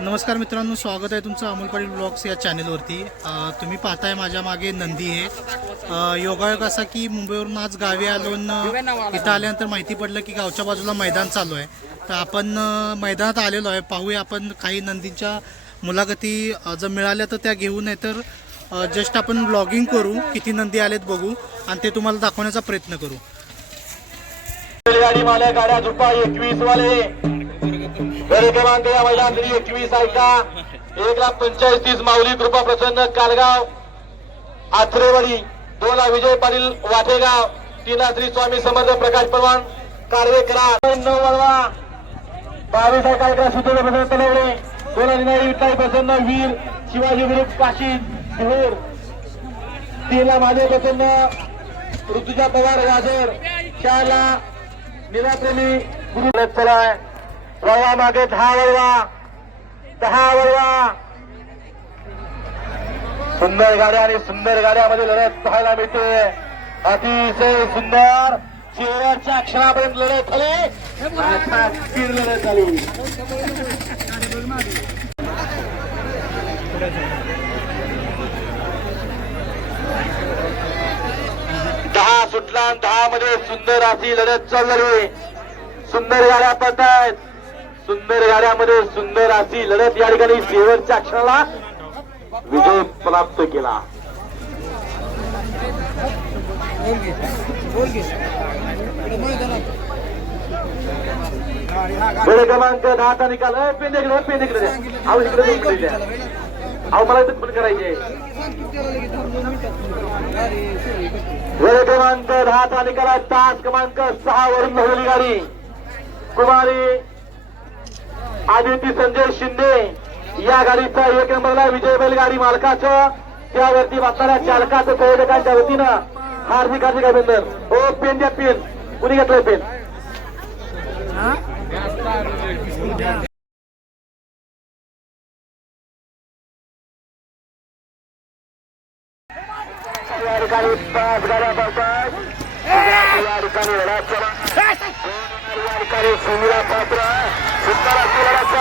नमस्कार मित्रांनो स्वागत आहे तुमचं अमोल पाटील ब्लॉग्स या चॅनेलवरती. तुम्ही पाहताय माझ्या मागे नंदी आहे. योगायोग असा की मुंबईवरून आज गावी आलो इथं आल्यानंतर माहिती पडलं की गावच्या बाजूला मैदान चालू आहे. तर आपण मैदानात आलेलो आहे. पाहूया आपण काही नंदींच्या मुलाखती जर मिळाल्या तर त्या घेऊ नाही तर जस्ट आपण ब्लॉगिंग करू. किती नंदी आलेत बघू आणि ते तुम्हाला दाखवण्याचा प्रयत्न करू. गाड्या झुपा एकवीस वाले गड क्रमांक या मैदान एकवीस ऐका एक लाख पंचेचाळीस तीस माऊली कृपा प्रसन्न कालगाव आथरेवाडी दोन विजय पाटील वाटेगाव तीन श्री स्वामी समर्थ प्रकाश पवार कारवेकरा नऊ वळवा बावीस आहे कार्यक्रम सुचवले प्रसन्न तलवडे. दोन लाख विठ्ठल प्रसन्न वीर शिवाजी ग्रुप काशी बिहोर तीनला माझे प्रसन्न ऋतुजा पवार गाजर चारला निराप्रेमी गुरु चलाय वळवा मागे दहा वळवा दहा वळवा. सुंदर गाड्या आणि सुंदर गाड्यामध्ये लढत पाहायला मिळते. अतिशय सुंदर. शेवटच्या अक्षरापर्यंत लढत झाली. लढत झाली. दहा सुटला आणि दहा मध्ये सुंदर अशी लढत चालली सुंदर गाड्या पडतायत. सुंदर गाड्यामध्ये सुंदर अशी लढत या ठिकाणी शेवटच्या अक्षराला विजय प्राप्त केला. गड क्रमांक दहाचा निकाल. अ, इकडे इकडे द्या. अहो इकडे दोन इकडे द्या अहो मला इथं करायचे. गड क्रमांक दहाचा निकाल तास क्रमांक सहा वरून धावलेली गाडी. कुमारी आदिती संजय शिंदे या गाडीचा एक नंबरला विजय बैलगाडी मालकाचं. त्यावरती बसणाऱ्या चालकाचं संयोजकांच्या वतीनं हार्दिक हार्दिक अभिनंदन. हो पेन द्या पेन. कुणी घेतलंय पेन? या ठिकाणी पाच गाड्या पडतात. या ठिकाणी लढत चला पात्र सुंदराची लढत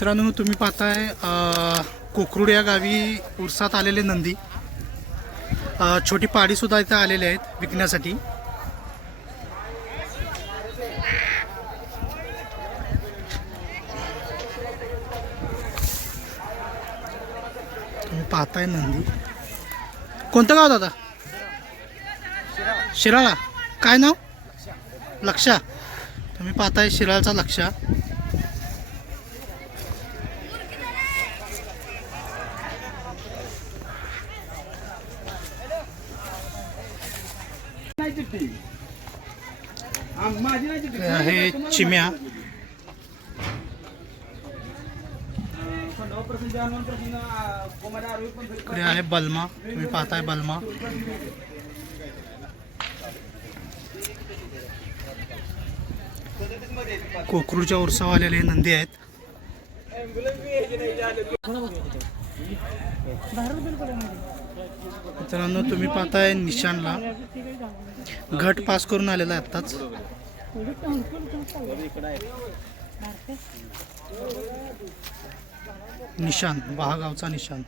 मित्रांनो तुम्ही पाहताय अ, कोकरूड या गावी उरसात आलेले नंदी. छोटी पाडीसुद्धा इथं इथे आलेले आहेत विकण्यासाठी. तुम्ही पाहताय नंदी. कोणतं गाव दादा? शिराळा. काय नाव? लक्षा. तुम्ही पाहताय शिराळचा लक्षा. हे आहे चिम्या. इकडे आहे बलमा. तुम्ही पाहताय बलमा. कोकरूच्या उत्सव आलेले हे नंदी आहेत. मित्रांनो तुम्ही पाहताय निशाणला. घट पास करून आलेला आहे आत्ताच. निशान बहागावचा निशान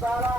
Bye.